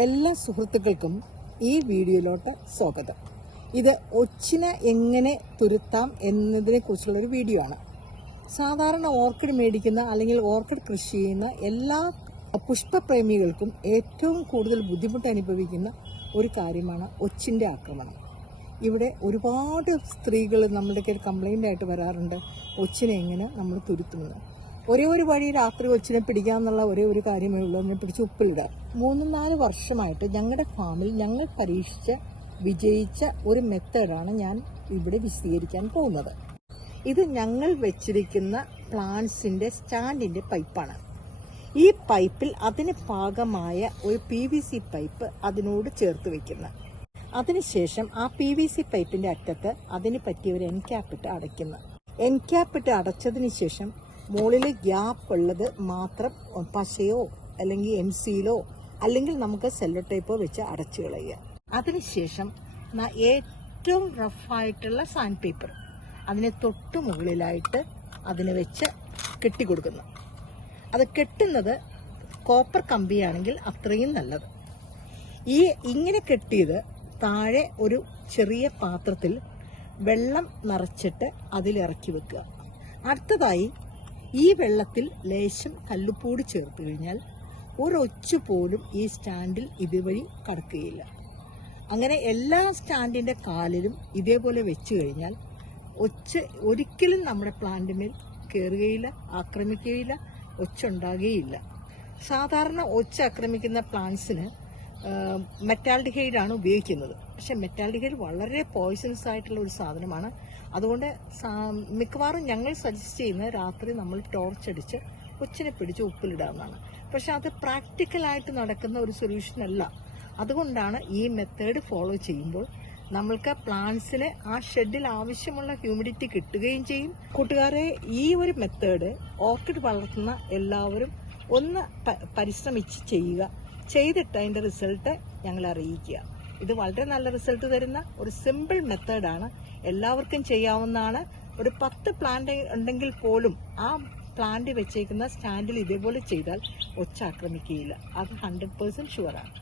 എല്ലാ സുഹൃത്തുക്കൾക്കും ഈ വീഡിയോയിലോട്ട് സ്വാഗതം. ഇത് ഒച്ചിനെ എങ്ങനെ തുരുത്താം എന്നതിനെ കുറിച്ചുള്ളൊരു വീഡിയോ ആണ്. സാധാരണ ഓർക്കിഡ് മേടിക്കുന്ന അല്ലെങ്കിൽ ഓർക്കിഡ് കൃഷി ചെയ്യുന്ന എല്ലാ പുഷ്പപ്രേമികൾക്കും ഏറ്റവും കൂടുതൽ ബുദ്ധിമുട്ട് അനുഭവിക്കുന്ന ഒരു കാര്യമാണ് ഒച്ചിന്റെ ആക്രമണം. ഇവിടെ ഒരുപാട് സ്ത്രീകൾ നമ്മുടെയൊക്കെ കംപ്ലൈന്റ് ആയിട്ട് വരാറുണ്ട് ഒച്ചിനെ എങ്ങനെ നമ്മൾ തുരുത്തുന്നത് ഒരേ ഒരു വഴി രാത്രി ഒച്ചിനെ പിടിക്കാന്നുള്ള ഒരേ ഒരു കാര്യമേ ഉള്ളൂ. അതിനെ പിടിച്ച് ഉപ്പിലിടുക. മൂന്ന് നാല് വർഷമായിട്ട് ഞങ്ങളുടെ ഫാമിൽ ഞങ്ങൾ പരീക്ഷിച്ച വിജയിച്ച ഒരു മെത്തേഡാണ് ഞാൻ ഇവിടെ വിശദീകരിക്കാൻ പോകുന്നത്. ഇത് ഞങ്ങൾ വെച്ചിരിക്കുന്ന പ്ലാന്റ്സിന്റെ സ്റ്റാൻഡിന്റെ പൈപ്പാണ്. ഈ പൈപ്പിൽ അതിന് പാകമായ ഒരു പി വി സി പൈപ്പ് അതിനോട് ചേർത്ത് വെക്കുന്ന. അതിനുശേഷം ആ പി വി സി പൈപ്പിന്റെ അറ്റത്ത് അതിന് പറ്റിയ ഒരു എൻക്യാപ്പിട്ട് അടയ്ക്കുന്ന. എൻക്യാപ്പിട്ട് അടച്ചതിന് ശേഷം മുകളിൽ ഗ്യാപ്പ് ഉള്ളത് മാത്രം പശയോ അല്ലെങ്കിൽ എം സിയിലോ അല്ലെങ്കിൽ നമുക്ക് സെല്ലോ ടൈപ്പോ വെച്ച് അടച്ചു കളയുക. അതിനുശേഷം ഏറ്റവും റഫായിട്ടുള്ള സാൻഡ് പേപ്പർ അതിനെ തൊട്ട് മുകളിലായിട്ട് അതിന് വെച്ച് കെട്ടിക്കൊടുക്കുന്നു അത് കെട്ടുന്നത് കോപ്പർ കമ്പിയാണെങ്കിൽ അത്രയും നല്ലത്. ഈ ഇങ്ങനെ കെട്ടിയത് താഴെ ഒരു ചെറിയ പാത്രത്തിൽ വെള്ളം നിറച്ചിട്ട് അതിലിറക്കി വെക്കുക. അടുത്തതായി ഈ വെള്ളത്തിൽ ലേശം കല്ലുപ്പൂടി ചേർത്ത് കഴിഞ്ഞാൽ ഒരൊച്ചു പോലും ഈ സ്റ്റാൻഡിൽ ഇതുവഴി കടക്കുകയില്ല. അങ്ങനെ എല്ലാ സ്റ്റാൻഡിന്റെ കാലിലും ഇതേപോലെ വെച്ച് കഴിഞ്ഞാൽ ഒച്ച ഒരിക്കലും നമ്മുടെ പ്ലാന്റിന്മേൽ കയറുകയില്ല ആക്രമിക്കുകയില്ല ഒച്ചുണ്ടാകുകയില്ല. സാധാരണ ഒച്ച ആക്രമിക്കുന്ന പ്ലാന്റ്സിന് മെറ്റാൽഡിഹൈഡ് ആണ് ഉപയോഗിക്കുന്നത്. പക്ഷെ മെറ്റാൽഡിഹൈഡ് വളരെ പോയിസൺസ് ആയിട്ടുള്ള ഒരു സാധനമാണ്. അതുകൊണ്ട് മിക്കവാറും ഞങ്ങൾ സജസ്റ്റ് ചെയ്യുന്നത് രാത്രി നമ്മൾ ടോർച്ച് അടിച്ച് കൊച്ചിനെ പിടിച്ച് ഉപ്പിലിടാവുന്നതാണ്. പക്ഷെ അത് പ്രാക്ടിക്കലായിട്ട് നടക്കുന്ന ഒരു സൊല്യൂഷൻ അല്ല. അതുകൊണ്ടാണ് ഈ മെത്തേഡ് ഫോളോ ചെയ്യുമ്പോൾ നമ്മൾക്ക് പ്ലാന്റ്സിന് ആ ഷെഡിൽ ആവശ്യമുള്ള ഹ്യൂമിഡിറ്റി കിട്ടുകയും ചെയ്യും. കൂട്ടുകാരെ ഈ ഒരു മെത്തേഡ് ഓർക്കിഡ് വളർത്തുന്ന എല്ലാവരും ഒന്ന് പരിശ്രമിച്ച് ചെയ്യുക. ചെയ്തിട്ട് അതിന്റെ റിസൾട്ട് ഞങ്ങൾ അറിയിക്കുക. ഇത് വളരെ നല്ല റിസൾട്ട് തരുന്ന ഒരു സിമ്പിൾ മെത്തേഡാണ് എല്ലാവർക്കും ചെയ്യാവുന്നതാണ്. ഒരു പത്ത് പ്ലാന്റ് ഉണ്ടെങ്കിൽ പോലും ആ പ്ലാന്റ് വെച്ചേക്കുന്ന സ്റ്റാൻഡിൽ ഇതേപോലെ ചെയ്താൽ ഒച്ച ആക്രമിക്കുകയില്ല. അത് ഹൺഡ്രഡ് പേഴ്സെന്റ് ഷുവറാണ്